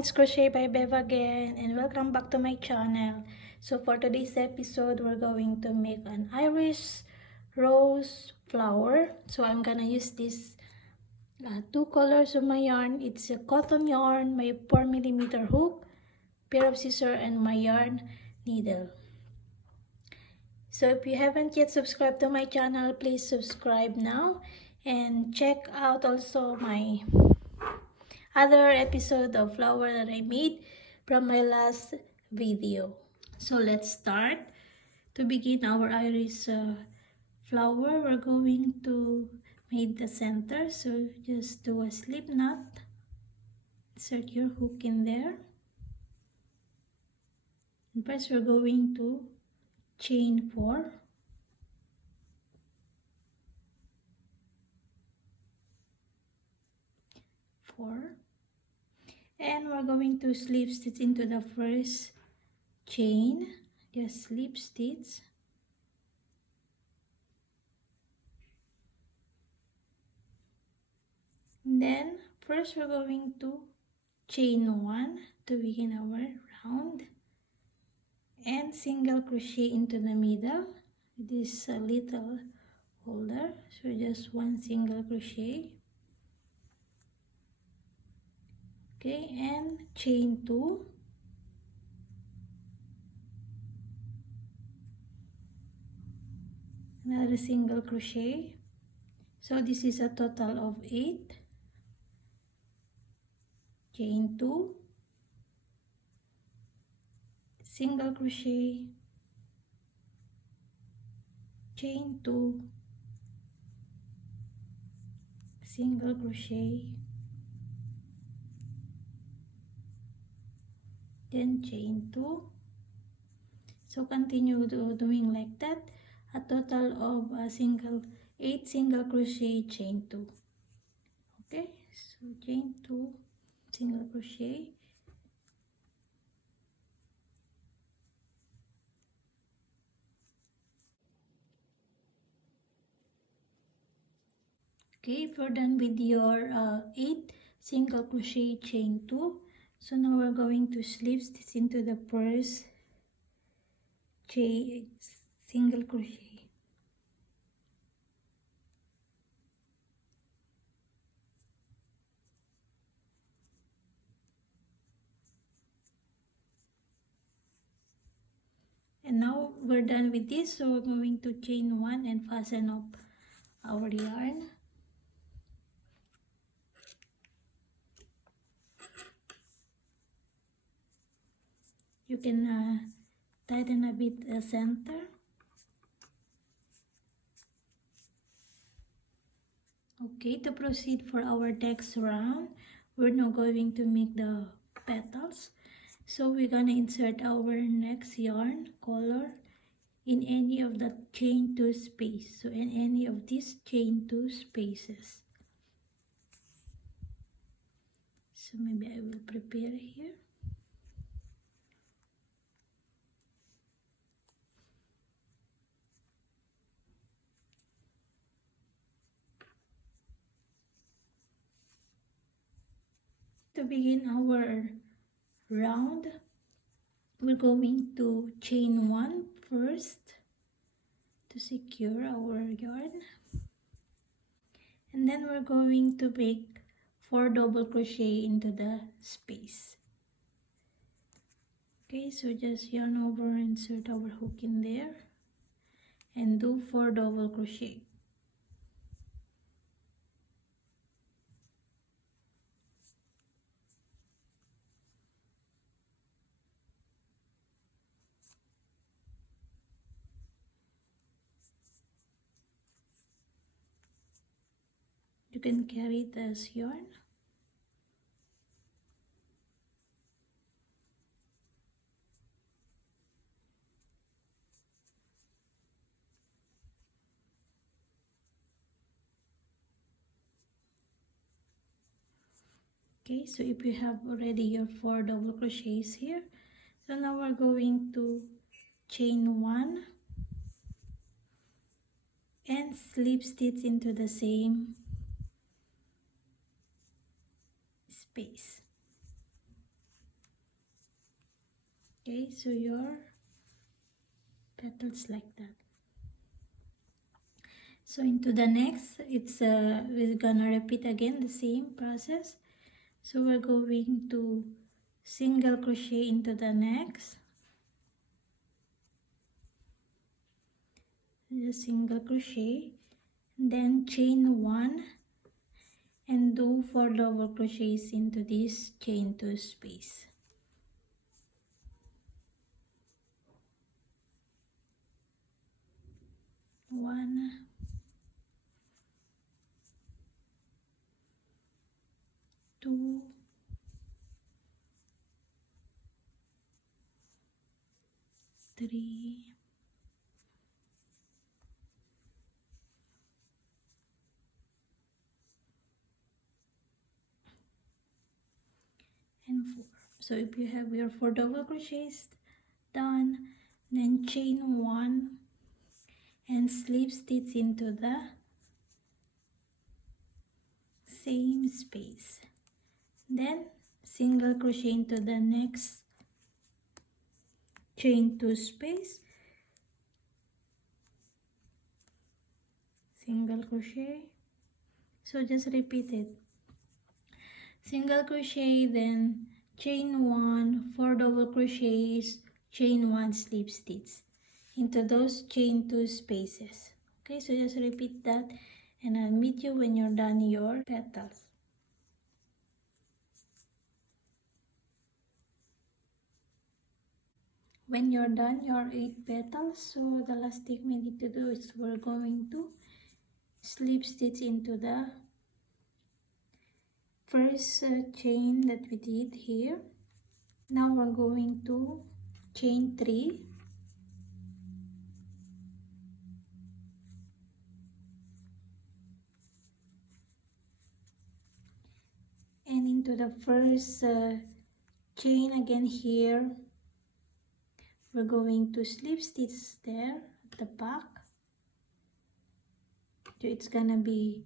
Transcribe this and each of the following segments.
it's Crochet by Bev again, and welcome back to my channel. So for today's episode, we're going to make an iris rose flower. So I'm gonna use this two colors of my yarn. It's a cotton yarn, my 4mm hook, pair of scissors, and my yarn needle. So if you haven't yet subscribed to my channel, please subscribe now, and check out also my other episode of flower that I made from my last video. So let's start. To begin our iris flower, we're going to make the center. So just do a slip knot, insert your hook in there, and first we're going to chain 4. And we're going to slip stitch into the first chain. Just slip stitch. And then first we're going to chain 1 to begin our round, and single crochet into the middle. This little holder, so just 1 single crochet. Okay, and chain 2, another single crochet. So this is a total of 8. Chain 2, single crochet, chain 2, single crochet, then chain 2. So continue doing like that, a total of 8 single crochet, chain 2. Okay, so chain 2, single crochet, okay. If you're done with your 8 single crochet, chain 2, so now we're going to slip stitch into the first single crochet. And now we're done with this, so we're going to chain 1 and fasten up our yarn. You can tighten a bit the center. Okay, to proceed for our next round, we're now going to make the petals. So we're gonna insert our next yarn color in any of the chain 2 space. So in any of these chain 2 spaces. So maybe I will prepare here. To begin our round, we're going to chain 1 first to secure our yarn, and then we're going to make 4 double crochet into the space. Okay, so just yarn over, insert our hook in there, and do 4 double crochet. You can carry this yarn. Okay, so if you have already your 4 double crochets here, so now we're going to chain 1 and slip stitch into the same space. Okay, so your petals like that. So into the next, we're gonna repeat again the same process. So we're going to single crochet into the next, just single crochet, then chain 1 and do 4 double crochets into this chain 2 space. 1, 2, 3, and 4. So if you have your 4 double crochets done, then chain 1 and slip stitch into the same space, then single crochet into the next chain 2 space, single crochet. So just repeat it, single crochet, then chain 1, 4 double crochets, chain 1, slip stitch into those chain 2 spaces. Okay, so just repeat that and I'll meet you when you're done your petals. When you're done your 8 petals, so the last thing we need to do is we're going to slip stitch into the first chain that we did here. Now we're going to chain 3 and into the first chain again here. We're going to slip stitch there at the back. So it's gonna be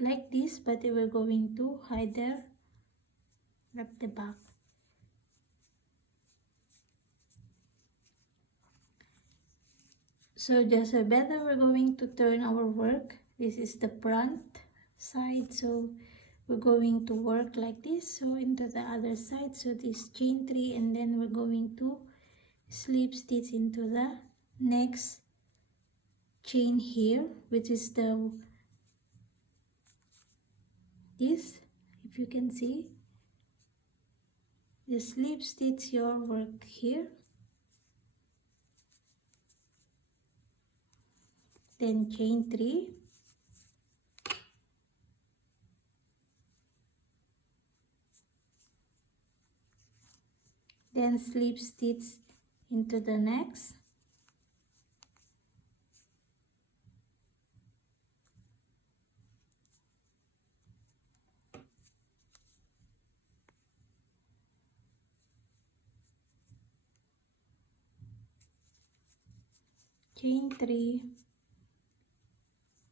like this, but we're going to hide there at the back. So just better we're going to turn our work. This is the front side, so we're going to work like this. So into the other side, so this chain 3 and then we're going to slip stitch into the next chain here, which is this, if you can see, just slip stitch your work here, then chain 3, then slip stitch into the next, chain 3.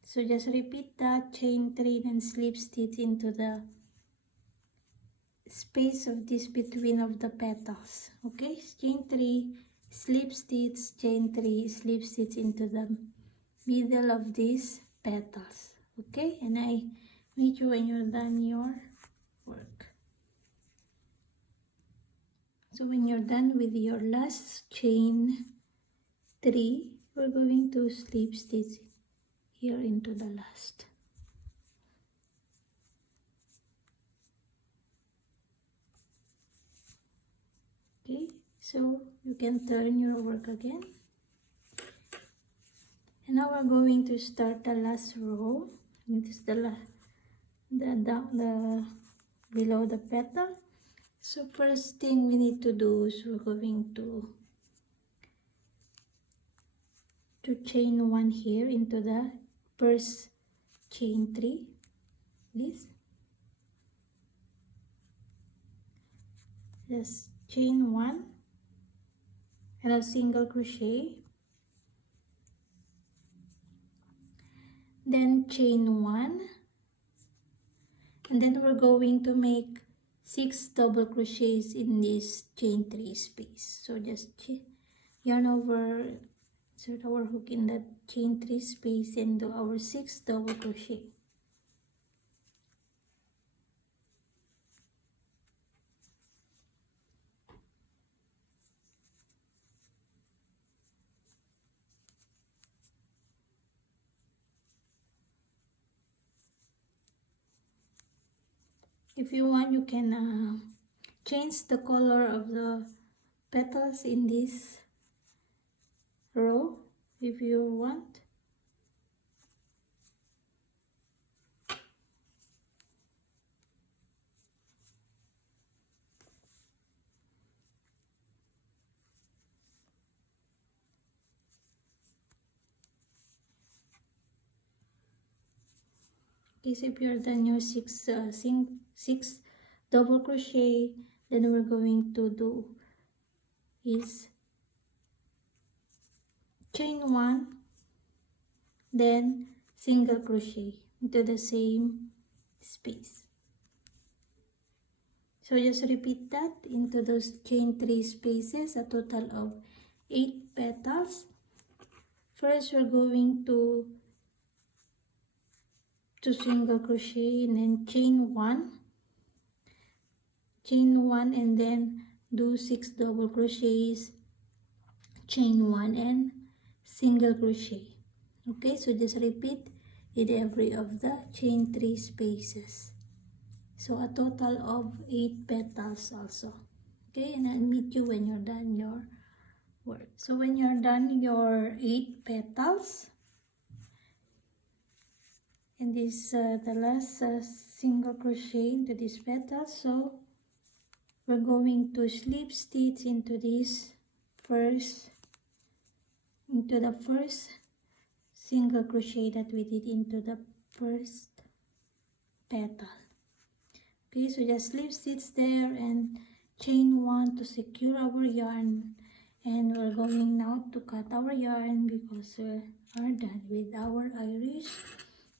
So just repeat that, chain 3, then slip stitch into the space of this between of the petals. Okay, chain 3, slip stitch, chain 3, slip stitch into the middle of these petals. Okay, and I meet you when you're done your work. So when you're done with your last chain 3, we're going to slip stitch here into the last. Okay, so you can turn your work again. And now we're going to start the last row. This is the below the petal. So first thing we need to do is we're going to chain 1 here into the first chain 3, this, just chain 1 and a single crochet, then chain 1, and then we're going to make 6 double crochets in this chain 3 space. So just yarn over, insert our hook in that chain 3 space and do our 6 double crochet. If you want, you can change the color of the petals in this row if you want. Okay, so if you're done your six double crochet, then we're going to do is chain 1, then single crochet into the same space. So just repeat that into those chain 3 spaces, a total of 8 petals. First, we're going to single crochet and then chain 1, and then do 6 double crochets, chain 1 and single crochet. Okay, so just repeat in every of the chain 3 spaces. So a total of 8 petals also. Okay, and I'll meet you when you're done your work. So when you're done your 8 petals, and this the last single crochet into this petal, so we're going to slip stitch into this first single crochet that we did into the first petal. Okay, so just slip stitch there and chain 1 to secure our yarn, and we're going now to cut our yarn because we are done with our Irish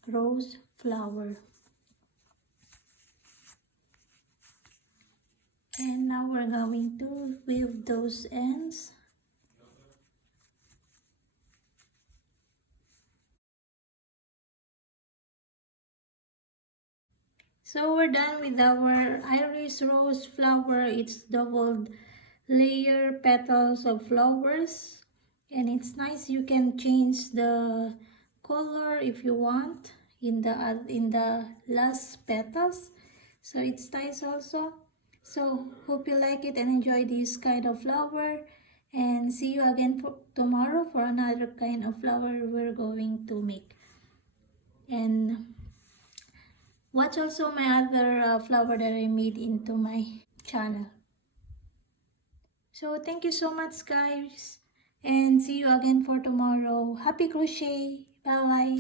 rose flower. And now we're going to weave those ends. So we're done with our Irish rose flower. It's doubled layer petals of flowers, and it's nice. You can change the color if you want in the last petals, so it's nice also. So hope you like it and enjoy this kind of flower, and see you again for tomorrow for another kind of flower we're going to make. And watch also my other flower that I made into my channel. So thank you so much guys, and see you again for tomorrow. Happy crochet. Bye.